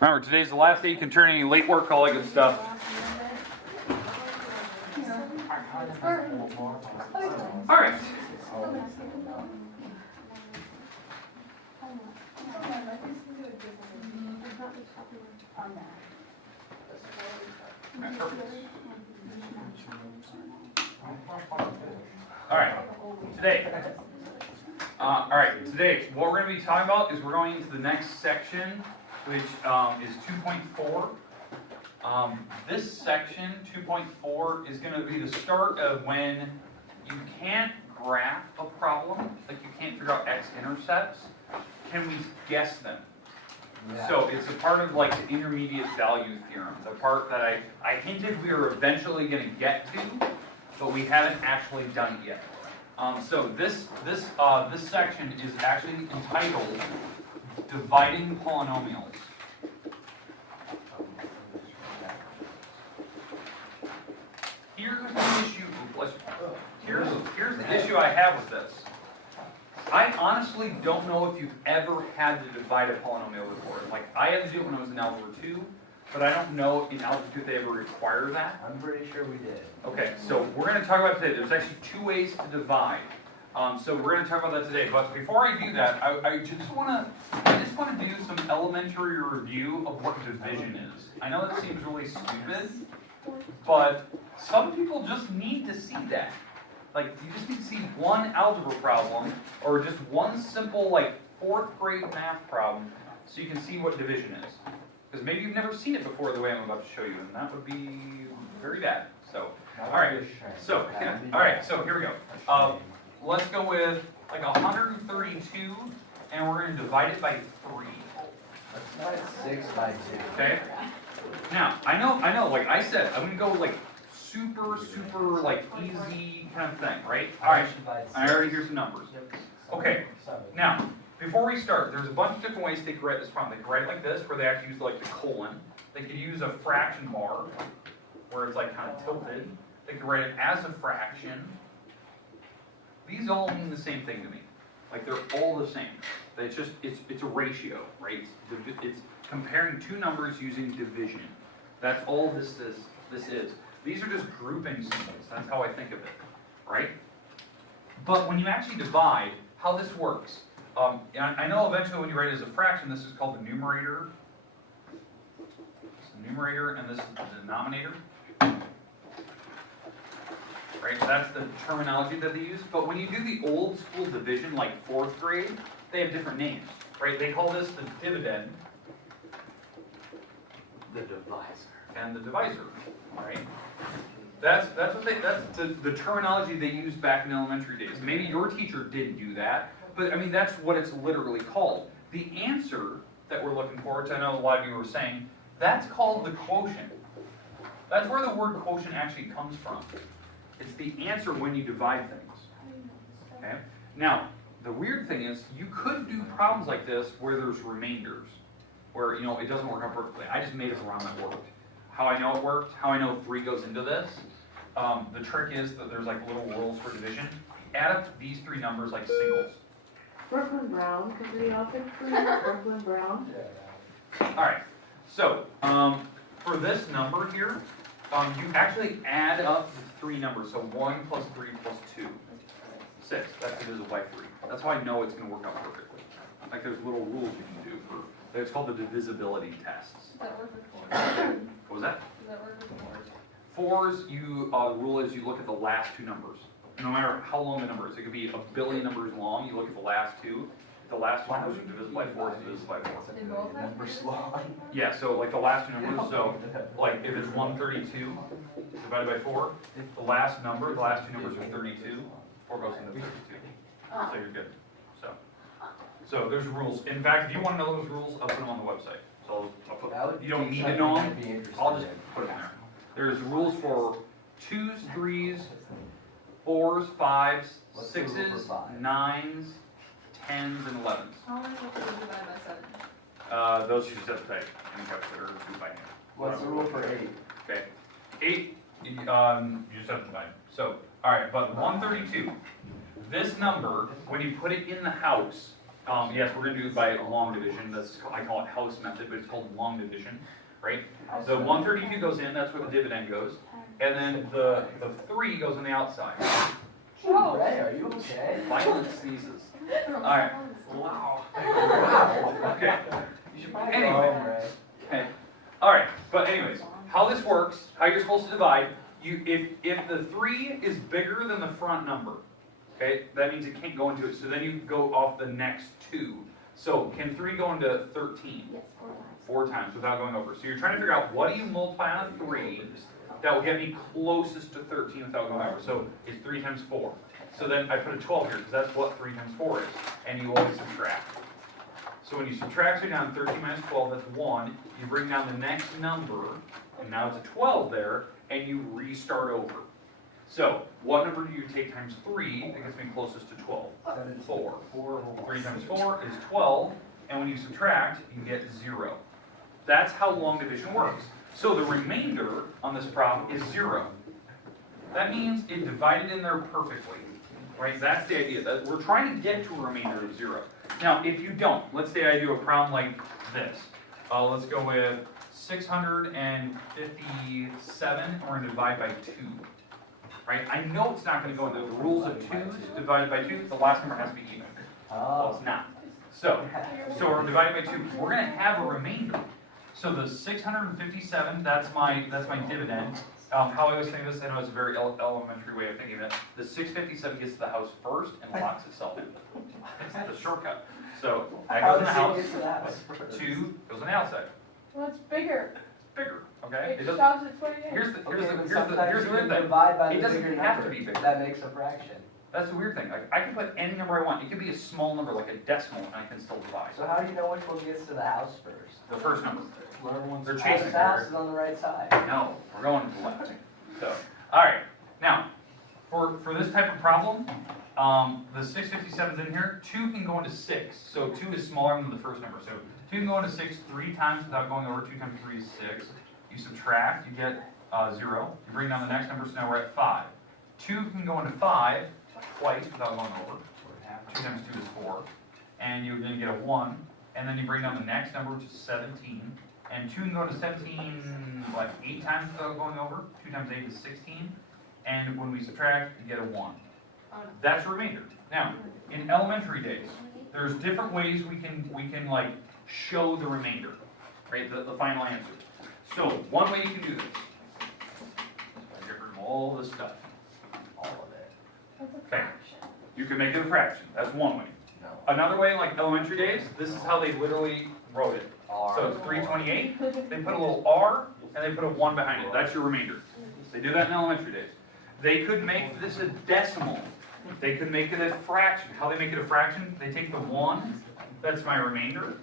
Remember, today's the last day you can turn any late work, all that good stuff. All right. Today, what we're going to be talking about is we're going into the next section, which is 2.4. This section, 2.4, is going to be the start of when you can't graph a problem, like you can't figure out x-intercepts. Can we guess them? Yeah. So it's a part of like the intermediate value theorem, the part that I hinted we were eventually going to get to, but we haven't actually done it yet. So this section is actually entitled Dividing Polynomials. Here's the issue. Here's the issue I have with this. I honestly don't know if you've ever had to divide a polynomial before. Like, I had to do it when I was in Algebra 2, but I don't know in Algebra 2 if they ever require that. I'm pretty sure we did. Okay, so we're going to talk about today. There's actually two ways to divide. So we're going to talk about that today. But before I do that, I just want to do some elementary review of what division is. I know that seems really stupid, but some people just need to see that. Like, you just need to see one algebra problem, or just one simple, like, 4th grade math problem, so you can see what division is. Because maybe you've never seen it before the way I'm about to show you, and that would be very bad. So, alright, so here we go. Let's go with, like, 132, and we're going to divide it by 3. Let's divide 6 by 2. Okay? Now, I know, like I said, I'm going to go, like, super, like, easy kind of thing, right? Alright, I already hear some numbers. Okay, now, before we start, there's a bunch of different ways they could write this problem. They could write it like this, where they actually use, like, the colon. They could use a fraction bar, where it's, like, kind of tilted. They could write it as a fraction. These all mean the same thing to me. Like, they're all the same. It's just, it's a ratio, right? It's comparing two numbers using division. That's all this is. These are just grouping symbols. That's how I think of it, right? But when you actually divide, how this works, I know eventually when you write it as a fraction, this is called the numerator. It's the numerator, and this is the denominator. Right, so that's the terminology that they use. But when you do the old school division, like 4th grade, they have different names, right? They call this the dividend, the divisor, and the divisor, right? That's the terminology they used back in elementary days. Maybe your teacher didn't do that, but I mean that's what it's literally called. The answer that we're looking for, which I know a lot of you were saying, that's called the quotient. That's where the word quotient actually comes from. It's the answer when you divide things. Okay? Now, the weird thing is, you could do problems like this where there's remainders, where, you know, it doesn't work out perfectly. I just made a problem that worked. How I know it worked, how I know 3 goes into this, the trick is that there's like little rules for division. Add up these 3 numbers like singles. Brooklyn Brown, because we often remember Brooklyn Brown. Alright, so, for this number here, you actually add up the 3 numbers, so 1 plus 3 plus 2. 6, that's divisible by 3. That's how I know it's going to work out perfectly. Like there's little rules you can do for, it's called the divisibility tests. Does that work with 4s? What was that? Does that work with 4s? 4s, the rule is you look at the last 2 numbers. No matter how long the number is. It could be a billion numbers long, you look at the last 2. If the last 2 numbers are divisible by 4, it's divisible by 4. They both have numbers long. Yeah, so like the last 2 numbers, so like if it's 132 divided by 4, the last 2 numbers are 32, 4 goes into 32. So you're good. So there's rules. In fact, if you want to know those rules, I'll put them on the website. So I'll put, you don't need to know them, I'll just put them there. There's rules for 2s, 3s, 4s, 5s, 6s, 9s, 10s, and 11s. How many will you divide by 7? Those you just have to type in calculator or do by hand. What's the rule for 8? Okay. 8, you just have to divide. So, alright, but 132, this number, when you put it in the house, Yes, we're gonna do it by long division. I call it house method, but it's called long division, right? The 132 goes in, that's where the dividend goes. And then the 3 goes on the outside. Oh, Ray, are you okay? Violent sneezes. Alright. Wow. Okay. You should probably Anyway. go home, Ray. Okay. Alright, but anyways, how this works, how you're supposed to divide, if the 3 is bigger than the front number, okay, that means it can't go into it, so then you go off the next 2. So can 3 go into 13? Yes, 4 times without going over. So you're trying to figure out what do you multiply on 3 that will get me closest to 13 without going over. So it's 3 times 4. So then I put a 12 here because that's what 3 times 4 is. And you always subtract. So when you subtract, so down 13 minus 12, that's 1. You bring down the next number, and now it's a 12 there, and you restart over. So what number do you take times 3 that gets me closest to 12? 4. 3 times 4 is 12, and when you subtract, you get 0. That's how long division works. So the remainder on this problem is 0. That means it divided in there perfectly, right? That's the idea. That we're trying to get to a remainder of 0. Now, if you don't, let's say I do a problem like this. Let's go with 657, and we're going to divide by 2. Right? I know it's not going to go into the rules of 2's divided by 2. The last number has to be even. Well, it's not. So we're dividing by 2. We're going to have a remainder. So the 657, that's my dividend. How I always think of this, I know it's a very elementary way of thinking of it. The 657 gets to the house first and locks itself in. It's the shortcut. So that goes in the house. 2 goes on the outside. Well, it's bigger. It's bigger, okay? It It doesn't. shows it's what it is. Here's the weird thing. Divide by It the doesn't bigger have to number. be bigger. That makes a fraction. That's the weird thing. Like, I can put any number I want. It could be a small number, like a decimal, and I can still divide. So how do you know which one gets to the house first? The first number. They're The chasing house her. is on the right side. No, we're going to the left. So, all right. Now, for this type of problem, the 657 is in here. 2 can go into 6. So 2 is smaller than the first number. So 2 can go into 6 3 times without going over. 2 times 3 is 6. You subtract, you get 0. You bring down the next number, so now we're at 5. 2 can go into 5 twice without going over. 2 times 2 is 4. And you're going to get a 1. And then you bring down the next number, which is 17. And 2 can go into 17, like 8 times without going over. 2 times 8 is 16. And when we subtract, you get a 1. That's a remainder. Now, in elementary days, there's different ways we can like show the remainder, right? The final answer. So one way you can do this. I get rid of all this stuff. All of it. That's a Okay. fraction. You can make it a fraction. That's one way. No. Another way, like elementary days, this is how they literally wrote it. R. So it's 328. They put a little r and they put a 1 behind it. That's your remainder. They do that in elementary days. They could make this a decimal. They could make it a fraction. How they make it a fraction? They take the 1, that's my remainder.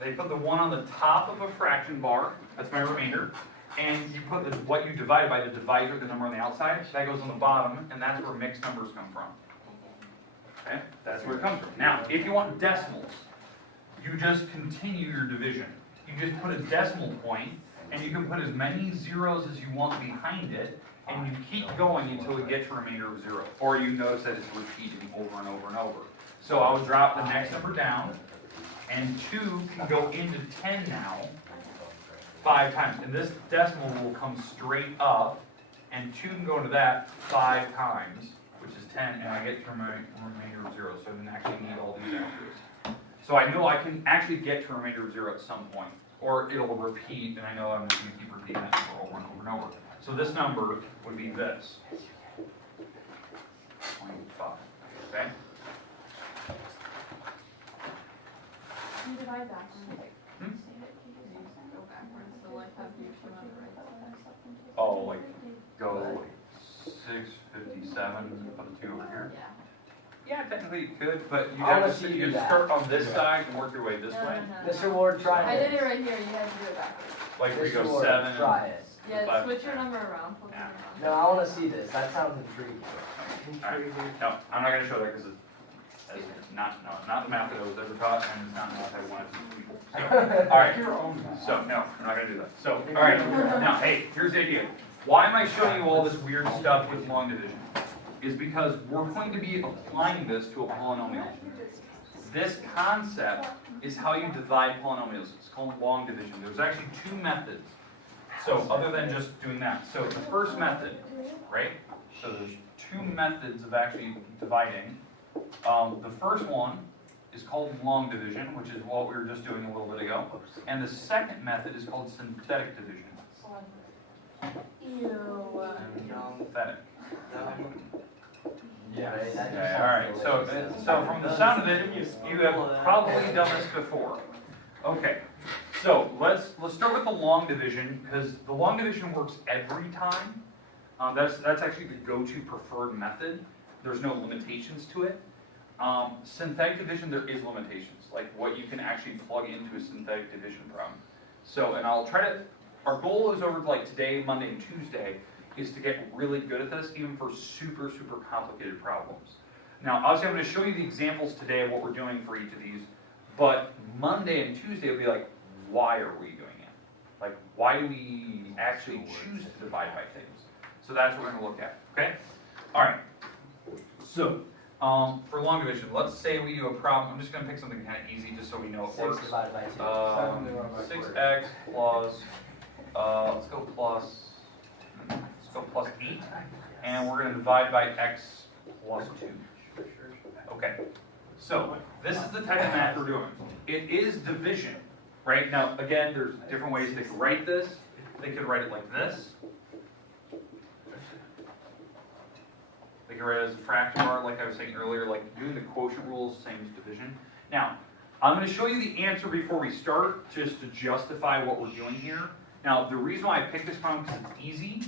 They put the 1 on the top of a fraction bar, that's my remainder. And you put what you divide by the divisor, the number on the outside, that goes on the bottom, and that's where mixed numbers come from. Okay? That's where it comes from. Now, if you want decimals, you just continue your division. You just put a decimal point, and you can put as many zeros as you want behind it, and you keep going until we get to a remainder of 0. Or you notice that it's repeating over and over and over. So I would drop the next number down, and 2 can go into 10 now, 5 times. And this decimal will come straight up, and 2 can go into that 5 times, which is 10, and I get to a remainder of 0. So I didn't actually need all these answers. So I know I can actually get to a remainder of 0 at some point. Or it'll repeat, and I know I'm just going to keep repeating that number over and over and over. So this number would be this. 25. Okay? You divide that. Hmm? Go backwards, so like have you come on the right side. Oh, like go 657, put the 2 over here. Yeah. Yeah, technically you could, but you I have wanna to see you you do that. start on this side and work your way this way. No. Mr. Ward, try I did this. it right here, you had to do it backwards. Like we go Mr. Ward, 7. try it. Yeah, 5. switch your number around, flip it Yeah. around. No, I want to see this. That sounds intriguing. No, I'm not going to show that because it's not the math that I was ever taught, and it's not the math I want to teach people. So, all right. So no, I'm not going to do that. So, all right. Now, hey, here's the idea. Why am I showing you all this weird stuff with long division? Is because we're going to be applying this to a polynomial. this concept is how you divide polynomials. It's called long division. There's actually two methods. So other than just doing that. So the first method, right? So there's two methods of actually dividing. The first one is called long division, which is what we were just doing a little bit ago. And the second method is called synthetic division. Synthetic. Yeah. Right, that just Okay, sounds alright, so, delicious. so from the sound of it, you have probably done this before. Okay, so let's start with the long division, because the long division works every time. That's actually the go-to preferred method. There's no limitations to it. Synthetic division, there is limitations, like what you can actually plug into a synthetic division problem. So, and I'll try to, our goal is over like today, Monday, and Tuesday, is to get really good at this, even for super, super complicated problems. Now, obviously I'm going to show you the examples today of what we're doing for each of these, but Monday and Tuesday will be like, why are we doing it? Like, why do we actually choose to divide by things? So that's what we're going to look at, okay? All right, so for long division, let's say we do a problem. I'm just going to pick something kind of easy just so we know it 6 works. divided by 2. 6x plus, let's go plus 8, and we're going to divide by x plus 2. Okay, so this is the type of math we're doing. It is division, right? Now, again, there's different ways they could write this. They could write it like this. They could write it as a fraction mark, like I was saying earlier, like doing the quotient rules, same as division. Now, I'm going to show you the answer before we start, just to justify what we're doing here. Now, the reason why I picked this problem is because it's easy,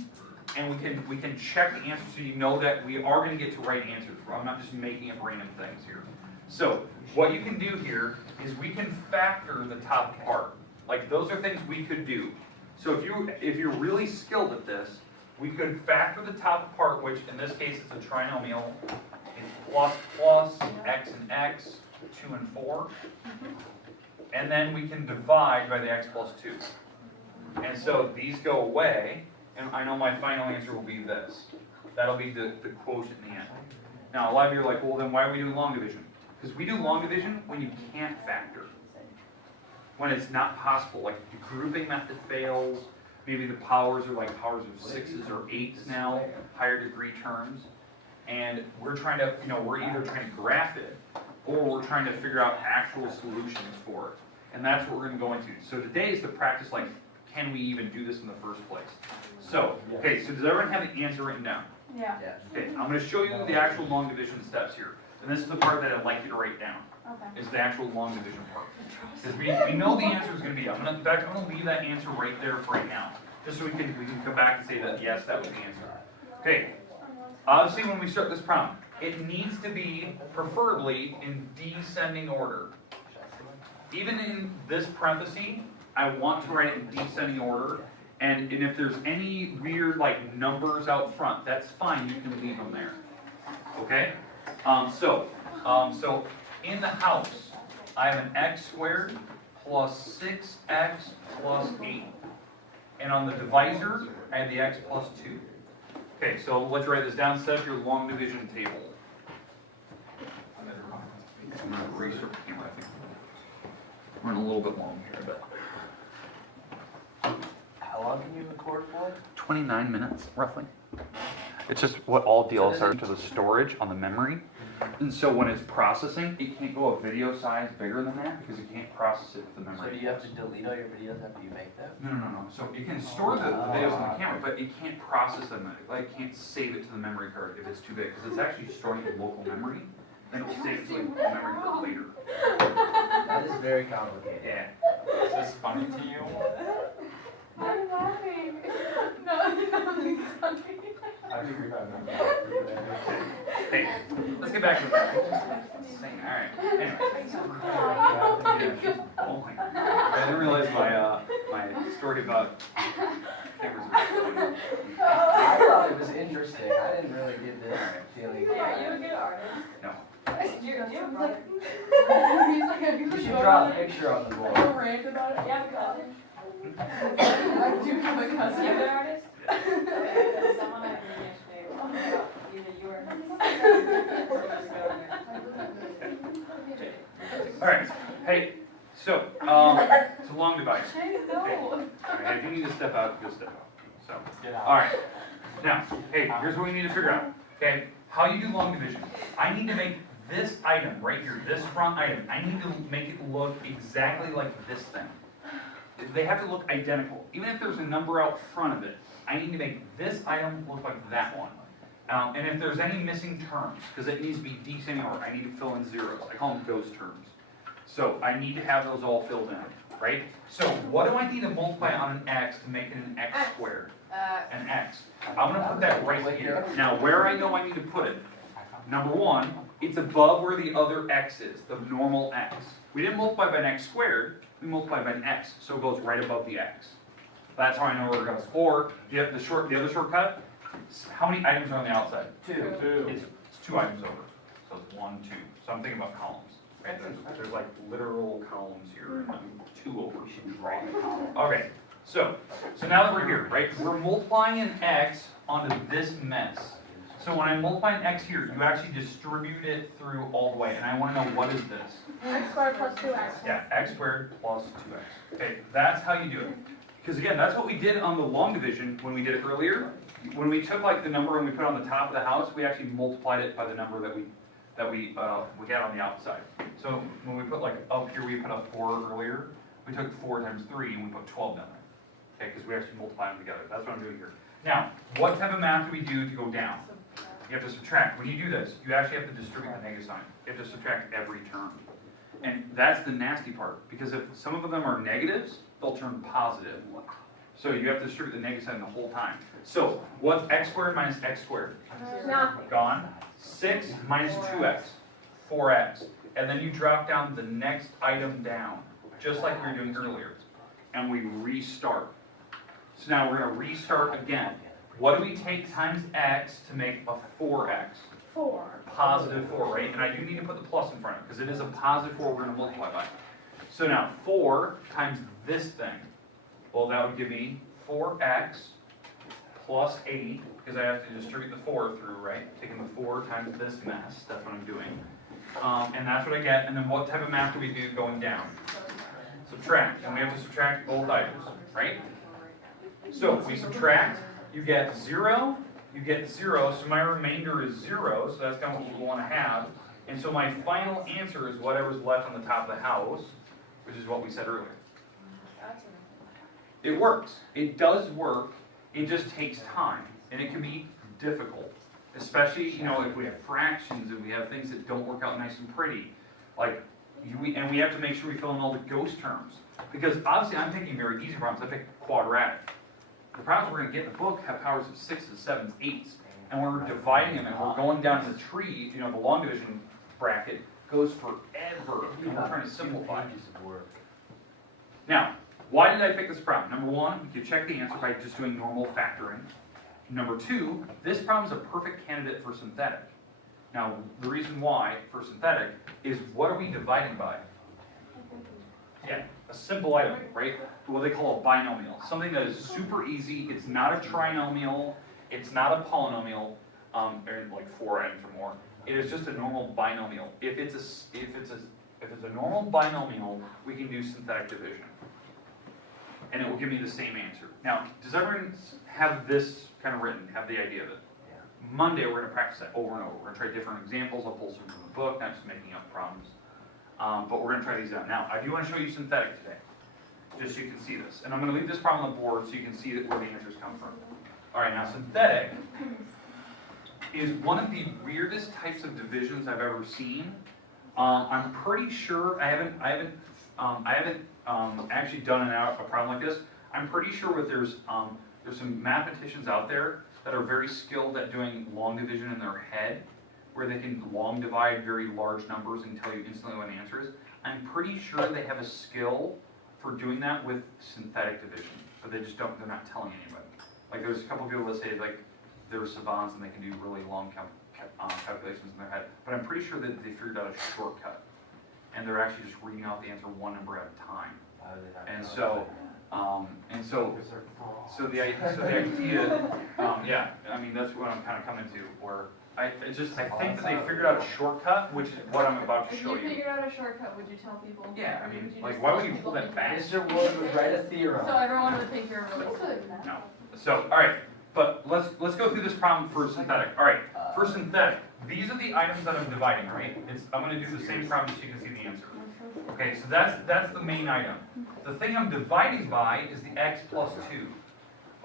and we can check the answer so you know that we are going to get to right answers. I'm not just making up random things here. So, what you can do here is we can factor the top part. Like, those are things we could do. So if you're really skilled at this, we could factor the top part, which in this case is a trinomial. It's plus x and x, 2 and 4. And then we can divide by the x plus 2. And so these go away, and I know my final answer will be this. That'll be the quotient in the end. Now, a lot of you are like, well, then why are we doing long division? Because we do long division when you can't factor. When it's not possible, like the grouping method fails, maybe the powers are like powers of 6s or 8s now, higher degree terms, and we're trying to, we're either trying to graph it, or we're trying to figure out actual solutions for it. And that's what we're going to go into. So today is the practice, like, can we even do this in the first place? So, okay, so does everyone have the answer written down? Yeah. Okay, I'm going to show you the actual long division steps here. And this is the part that I'd like you to write down, is the actual long division part. Because we know the answer is going to be, I'm going to leave that answer right there for right now, just so we can come back and say that, yes, that was the answer. Okay, obviously when we start this problem, it needs to be preferably in descending order. Even in this parenthesis, I want to write it in descending order, and if there's any weird like numbers out front, that's fine, you can leave them there. Okay? So in the house, I have an x squared plus 6x plus 8. And on the divisor, I have the x plus 2. Okay, so let's write this down. Set up your long division table. I'm going to restart the camera, I think. We're running a little bit long here, but. How long can you record for? 29 minutes, roughly. It's just what all DLs are to the storage on the memory. And so when it's processing, it can't go a video size bigger than that because it can't process it with the memory. So do you have to delete all your videos after you make them? No. So it can store the videos on the camera, but it can't process them. Like, it can't save it to the memory card if it's too big because it's actually storing in local memory. Then it'll save it to the memory card later. That is very complicated. Yeah. Is this funny to you? I'm laughing. No, it's funny. I think we've had enough. Hey, let's get back to that. Alright. Anyway. Oh my God. I didn't realize my story about cameras are I thought it was interesting. I didn't really get this feeling. Yeah, you're a good artist. No. You're He's like, You should draw a picture on the board. a rant about it. You have a cousin? I do have a You cousin. a good artist? Okay, someone I met yesterday was talking about either you or her. All right, hey, so, it's a long divide. Jay, no. Hey, if you need to step out, go step out. So, Get out. all right. Now, hey, here's what we need to figure out. Okay, how you do long division. I need to make this item right here, this front item, I need to make it look exactly like this thing. They have to look identical. Even if there's a number out front of it, I need to make this item look like that one. And if there's any missing terms, because it needs to be descending order, I need to fill in zeros. I call them ghost terms. So I need to have those all filled in, right? So what do I need to multiply on an x to make it an x squared? An x. I'm going to put that right here. Now, where I know I need to put it, number one, it's above where the other x is, the normal x. We didn't multiply by an x squared, we multiplied by an x, so it goes right above the x. That's how I know where it goes. Or, the other shortcut, how many items are on the outside? Two. It's 2 items over. So it's 1, 2. So I'm thinking about columns. Right? There's like literal columns here, and 2 over. Right? Okay, so now that we're here, right, we're multiplying an x onto this mess. So when I multiply an x here, you actually distribute it through all the way, and I want to know what is this? X squared plus 2x. Yeah, x squared plus 2x. Okay, that's how you do it. Because again, that's what we did on the long division when we did it earlier. When we took like the number and we put it on the top of the house, we actually multiplied it by the number that we had on the outside. So when we put like up here, we put up 4 earlier. We took 4 times 3 and we put 12 down there. Okay, because we actually multiply them together. That's what I'm doing here. Now, what type of math do we do to go down? You have to subtract. When you do this, you actually have to distribute the negative sign. You have to subtract every term. And that's the nasty part, because if some of them are negatives, they'll turn positive. So you have to distribute the negative sign the whole time. So what's x squared minus x squared? Nothing. Gone. 6 minus 2x, 4x. And then you drop down the next item down, just like we were doing earlier. And we restart. So now we're going to restart again. What do we take times x to make a 4x? 4. Positive 4, right? And I do need to put the plus in front of it, because it is a positive 4 we're going to multiply by. So now 4 times this thing. Well, that would give me 4x plus 8, because I have to distribute the 4 through, right? Taking the 4 times this mess, that's what I'm doing. And that's what I get. And then what type of math do we do going down? Subtract. And we have to subtract both items, right? So if we subtract, you get 0, you get 0, so my remainder is 0, so that's kind of what we want to have. And so my final answer is whatever's left on the top of the house, which is what we said earlier. It works. It does work. It just takes time, and it can be difficult, especially if we have fractions and we have things that don't work out nice and pretty, and we have to make sure we fill in all the ghost terms, because obviously I'm thinking very easy problems. I pick quadratic. The problems we're going to get in the book have powers of 6s, 7s, 8s, and when we're dividing them and we're going down the tree, the long division bracket goes forever, and we're trying to simplify. Now, why did I pick this problem? Number one, you can check the answer by just doing normal factoring. Number two, this problem is a perfect candidate for synthetic. Now, the reason why for synthetic is what are we dividing by? Yeah, a simple item, right? What they call a binomial. Something that is super easy. It's not a trinomial. It's not a polynomial, like 4 items or more. It is just a normal binomial. If it's a normal binomial, we can do synthetic division, and it will give me the same answer. Now, does everyone have this kind of written? Have the idea of it? Yeah. Monday, we're going to practice that over and over. We're going to try different examples. I'll pull some from the book, not just making up problems. But we're going to try these out. Now, I do want to show you synthetic today, just so you can see this. And I'm going to leave this problem on the board so you can see where the answers come from. All right, now synthetic is one of the weirdest types of divisions I've ever seen. I'm pretty sure I haven't actually done a problem like this. I'm pretty sure that there's some mathematicians out there that are very skilled at doing long division in their head, where they can long divide very large numbers and tell you instantly what the answer is. I'm pretty sure they have a skill for doing that with synthetic division, but they're not telling anybody. Like there's a couple of people that say like they're savants and they can do really long calculations in their head, but I'm pretty sure that they figured out a shortcut, and they're actually just reading out the answer one number at a time. And so the idea, yeah, I mean that's what I'm kind of coming to, where I think that they figured out a shortcut, which is what I'm about to If show you you. figured out a shortcut, would you tell people? Yeah, I Or mean, would you like, just why tell would you people pull that to- back? Mr. Wood would write a theorem. So everyone would think you're really good. No. So, all right, but let's go through this problem for synthetic. All right, for synthetic, these are the items that I'm dividing, right? I'm going to do the same problem so you can see the answer. Okay, so that's the main item. The thing I'm dividing by is the x plus 2.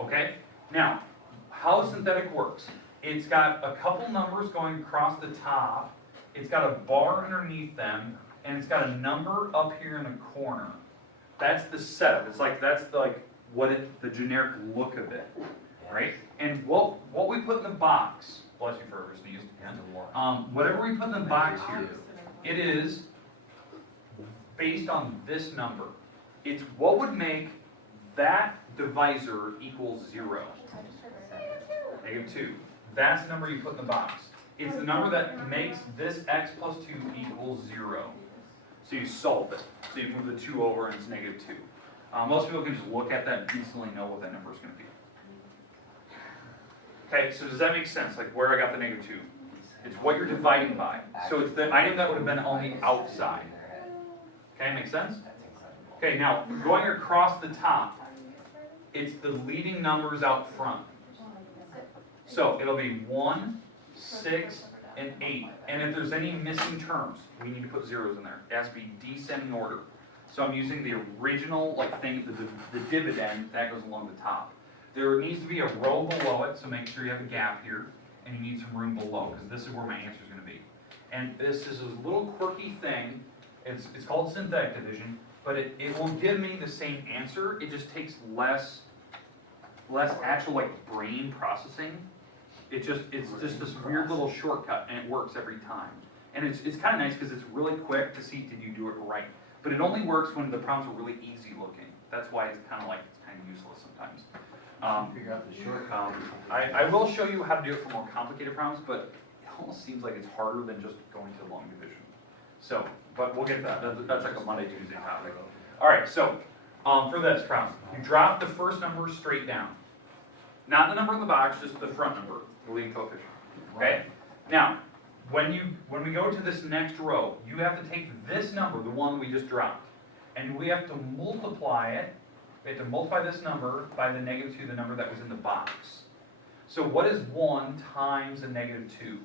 Okay? Now, how synthetic works. It's got a couple numbers going across the top, it's got a bar underneath them, and it's got a number up here in the corner. That's the setup. That's the generic look of it, right? And what we put in the box, bless you for ever sneezed, whatever we put in the box here, it is based on this number. It's what would make that divisor equal 0. -2. That's the number you put in the box. It's the number that makes this x plus 2 equal 0. So you solve it. So you move the 2 over and it's -2. Most people can just look at that and instantly know what that number is going to be. Okay, so does that make sense? Like where I got the -2? It's what you're dividing by. So it's the item that would have been on the outside. Okay, make sense? Okay, now going across the top, it's the leading numbers out front. So it'll be 1, 6, and 8. And if there's any missing terms, we need to put zeros in there. It has to be descending order. So I'm using the original thing, the dividend that goes along the top. There needs to be a row below it, so make sure you have a gap here, and you need some room below, because this is where my answer is going to be. And this is a little quirky thing. It's called synthetic division, but it will give me the same answer. It just takes less actual brain processing. It's just this weird little shortcut, and it works every time. And it's kind of nice because it's really quick to see did you do it right. But it only works when the problems are really easy looking. That's why it's kind of useless sometimes. Figure out the shortcut. I will show you how to do it for more complicated problems, but it almost seems like it's harder than just going to long division. So, but we'll get to that. That's like a Monday, Tuesday topic. All right, so for this problem, you drop the first number straight down. Not the number in the box, just the front number, the leading coefficient. Okay? Now, when we go to this next row, you have to take this number, the one we just dropped, and we have to multiply it. We have to multiply this number by the -2, the number that was in the box. So what is 1 times a -2?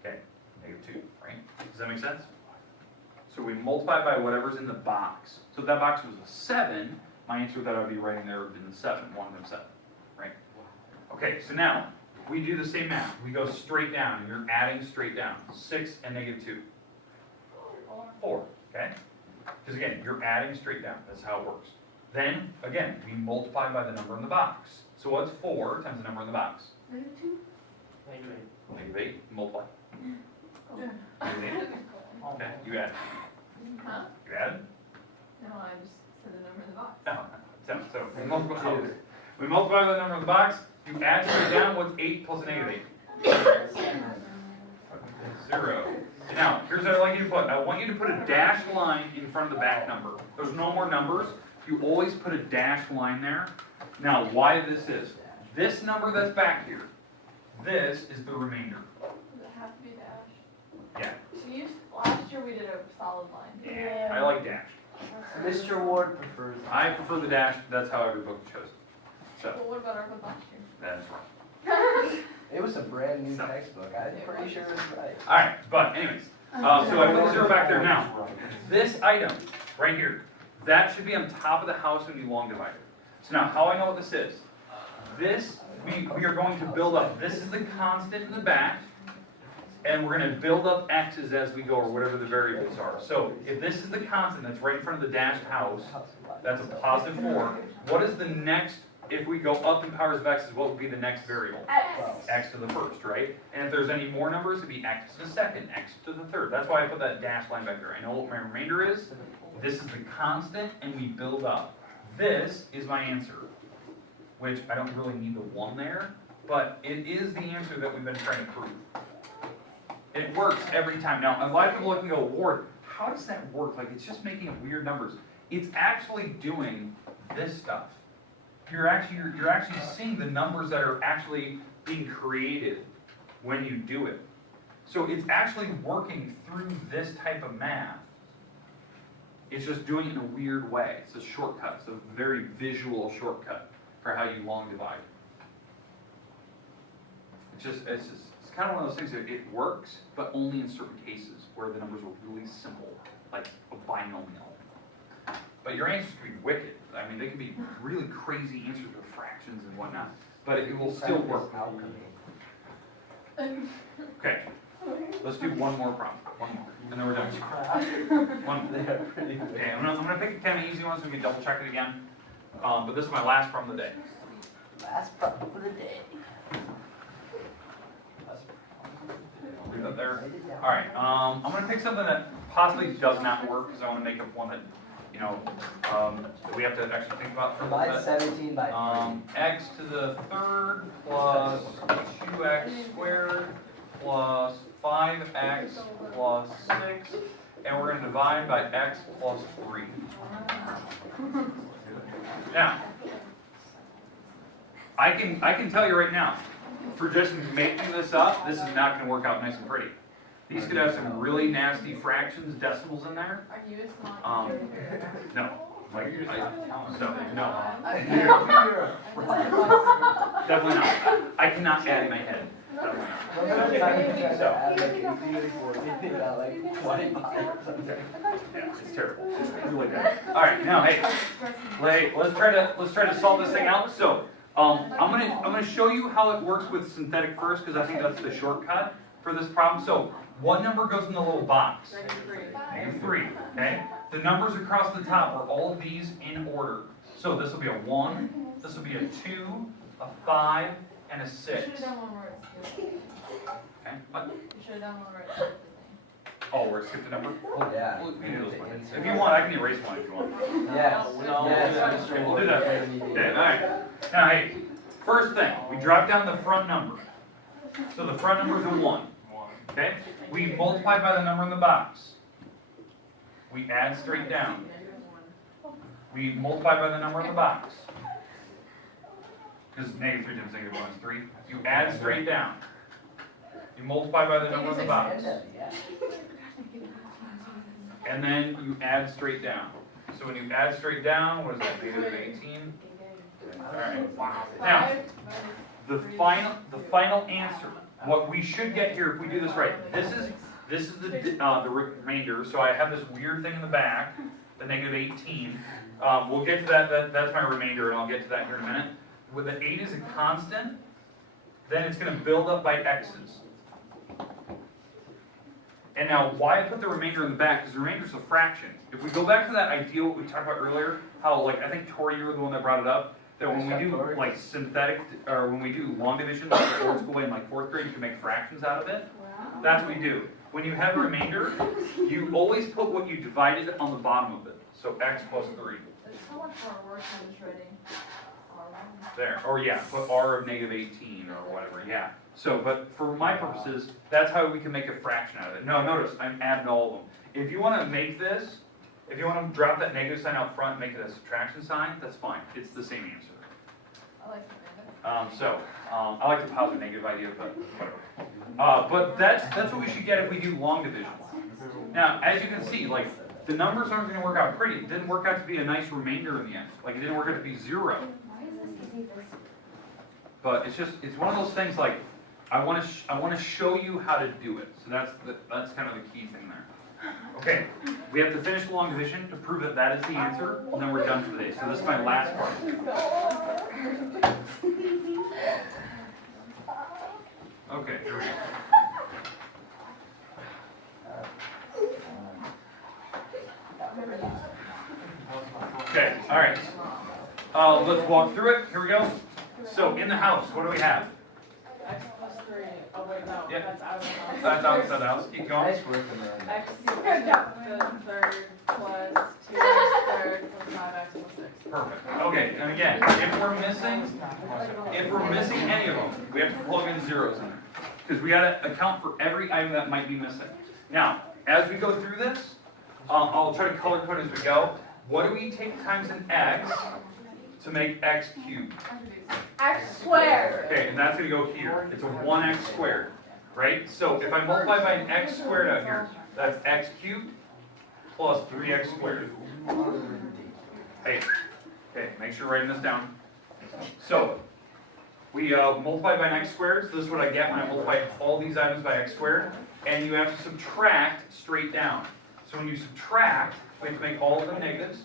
Okay, -2, right? Does that make sense? So we multiply by whatever's in the box. So if that box was a 7, my answer that I would be writing there would have been 7, 1 of them 7, right? Okay, so now we do the same math. We go straight down, and you're adding straight down. 6 and -2. 4, okay? Because again, you're adding straight down. That's how it works. Then, again, we multiply by the number in the box. So what's 4 times the number in the box? -8, multiply. -8. Okay, you add. Huh? You add? No, I just said the number in the box. No, so we multiply by the number in the box. You add straight down. What's 8 plus a -8? 0. Now, here's what I'd like you to put. I want you to put a dashed line in front of the back number. There's no more numbers. You always put a dashed line there. Now, why this is. This number that's back here, this is the remainder. Does it have to be dashed? Yeah. Last year we did a solid line. Yeah, I like dash. Mr. Ward prefers. I prefer the dash. That's how every book chose. So, Well, what about our book last year? that's wrong. It was a brand new textbook. I'm pretty sure it was right. All right, but anyways, so I put the 0 back there now. This item right here, that should be on top of the house when you long divide it. So now, how I know what this is? This, we are going to build up. This is the constant in the back, and we're going to build up x's as we go, or whatever the variables are. So if this is the constant that's right in front of the dashed house, that's a positive 4. What is the next? If we go up in powers of x's, what would be the next variable? X to the first, right? And if there's any more numbers, it'd be x to the second, x to the third. That's why I put that dashed line back there. I know what my remainder is. This is the constant, and we build up. This is my answer, which I don't really need the 1 there, but it is the answer that we've been trying to prove. It works every time. Now, a lot of people look and go, Ward, how does that work? Like, it's just making up weird numbers. It's actually doing this stuff. You're actually seeing the numbers that are actually being created when you do it. So it's actually working through this type of math. It's just doing it in a weird way. It's a shortcut. It's a very visual shortcut for how you long divide. It's kind of one of those things that it works, but only in certain cases where the numbers are really simple, like a binomial. But your answers can be wicked. I mean, they can be really crazy answers with fractions and whatnot, but it will still work. Okay, let's do one more problem. One more, and then we're done. One more. Okay, I'm gonna pick a kind of easy one so we can double check it again. But this is my last problem of the day. Last problem for the day. Leave that there. All right, I'm gonna pick something that possibly does not work because I want to make up one that, you know, that we have to actually think about for a little Divide bit. 17 by 3. X to the third plus 2x squared plus 5x plus 6, and we're going to divide by x plus 3. Now, I can tell you right now, for just making this up, this is not going to work out nice and pretty. These could have some really nasty fractions, decimals in there. Are you a smart No. Like, no. Definitely not. I cannot add in my head. Definitely not. Yeah, it's terrible. It's really bad. All right, now hey, let's try to solve this thing out. So, I'm gonna show you how it works with synthetic first because I think that's the shortcut for this problem. So, what number goes in the little box? -3. Okay. The numbers across the top are all of these in order. So this will be a 1, this will be a 2, a 5, and a 6. You should have done one where it's skipped. Okay. What? You should have done one where it's skipped the Oh, we're skipping a number? Oh, yeah. We can do this one. If you want, I can erase one if you want. Yes. No, Yes. okay, we'll do that. Okay, all right. Now, hey, first thing, we drop down the front number. So the front number is a 1. Okay? We multiply by the number in the box. We add straight down. We multiply by the number in the box. Because -3 times -1 is 3. You add straight down. You multiply by the number in the box. And then you add straight down. So when you add straight down, what is that, -18? Alright. Now, the final answer, what we should get here if we do this right, this is the remainder, so I have this weird thing in the back, the -18. We'll get to that, that's my remainder, and I'll get to that here in a minute. When the 8 is a constant, then it's going to build up by x's. And now, why I put the remainder in the back, because the remainder is a fraction. If we go back to that ideal we talked about earlier, how, like, I think Tori, you were the one that brought it up, that when we do, like, synthetic, or when we do long division, like old school way in, like, 4th grade, you can make fractions out of it. That's what we do. When you have a remainder, you always put what you divided on the bottom of it. So x plus 3. There's so much more work than just writing R1. There. Or yeah, put r of -18 or whatever. Yeah. So, but for my purposes, that's how we can make a fraction out of it. No, notice, I'm adding all of them. If you want to make this, if you want to drop that negative sign out front and make it a subtraction sign, that's fine. It's the same answer. I like the negative. I like the positive negative idea, but whatever. But that's what we should get if we do long division. Now, as you can see, like, the numbers aren't going to work out pretty. It didn't work out to be a nice remainder in the end. Like, it didn't work out to be 0. But it's one of those things like, I want to show you how to do it. So that's kind of the key thing there. Okay, we have to finish long division to prove that that is the answer, and then we're done for today. So this is my last part. Okay, here we go. Okay, all right. Let's walk through it. Here we go. So in the house, what do we have? X plus 3. Oh wait, no, Yep. that's out of the house. That's outside the house. Keep going. Nice work, man. X to the 3rd plus 2x squared plus 5x plus 6. Perfect. Okay, and again, if we're missing any of them, we have to plug in zeros in there. Because we gotta account for every item that might be missing. Now, as we go through this, I'll try to color code as we go. What do we take times an x to make x cubed? X squared. Okay, and that's gonna go here. It's a 1x squared. right? So if I multiply by an x squared out here, that's x cubed plus 3x squared. Hey, okay, make sure you're writing this down. So we multiply by an x squared, so this is what I get when I multiply all these items by x squared, and you have to subtract straight down. So when you subtract, we have to make all of them negatives,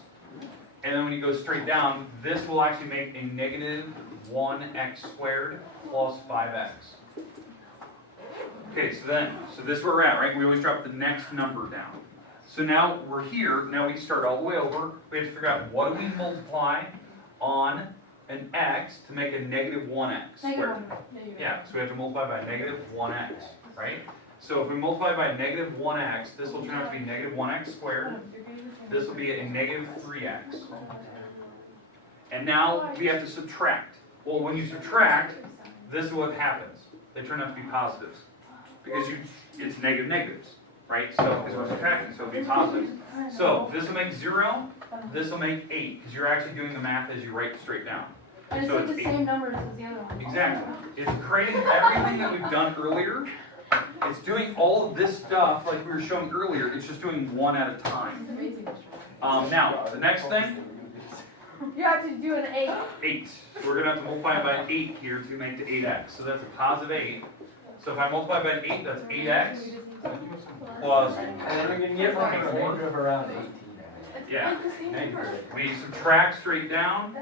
and then when you go straight down, this will actually make a negative 1x squared plus 5x. Okay, so this is where we're at, right? We always drop the next number down. So now we're here, now we start all the way over. We have to figure out what do we multiply on an x to make a negative 1x squared. Yeah, so we have to multiply by negative 1x, right? So if we multiply by negative 1x, this will turn out to be negative 1x squared. This will be a negative 3x. And now we have to subtract. Well, when you subtract, this is what happens. They turn out to be positives. Because it's negative negatives, right? So, because we're subtracting, so it'll be positives. So, this will make 0, this will make 8, because you're actually doing the math as you write straight down. And it's So like the 8. same numbers as the other one. Exactly. It's creating everything that we've done earlier. It's doing all of this stuff like we were showing earlier. It's just doing one at a time. Now, the next thing, You have to do an 8. 8. So we're going to have to multiply by 8 here to make the 8x. So that's a positive 8. So if I multiply by 8, that's 8x plus, And then you can get like a remainder of around 18. yeah, Now you heard it. we subtract straight down,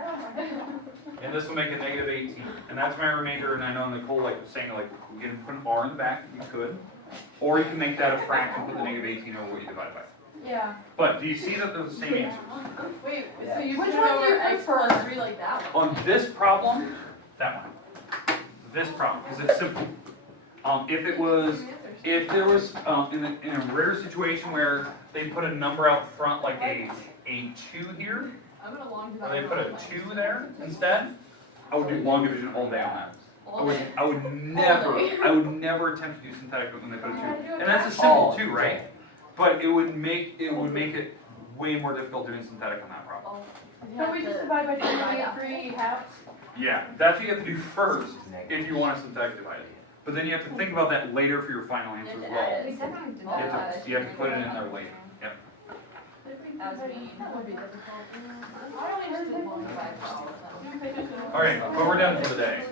and this will make a negative 18. And that's my remainder, and I know Nicole was saying, you can put an r in the back if you could. Or you can make that a fraction, put the negative 18 over what you divide by. Yeah. But do you see that they're the same answers? Wait, so you Which put one do over you x prefer? plus 3 like that one? On this problem, that one. This problem, because it's simple. If there was in a rare situation where they put a number out front like a 2 here, I'm gonna long or divide. they put a 2 there instead, I would do long division all day on that. I would never attempt to do synthetic when they put a 2. And that's a simple 2, right? But it would make it way more difficult doing synthetic on that problem. Can we just divide by 3 and get 3 halves? Yeah, that's what you have to do first if you want to synthetic divide it. But then you have to think about that later for your final answer as well. You have to put it in there later. Yep. That would be difficult. I only just did long divide. All right, but we're done for the day.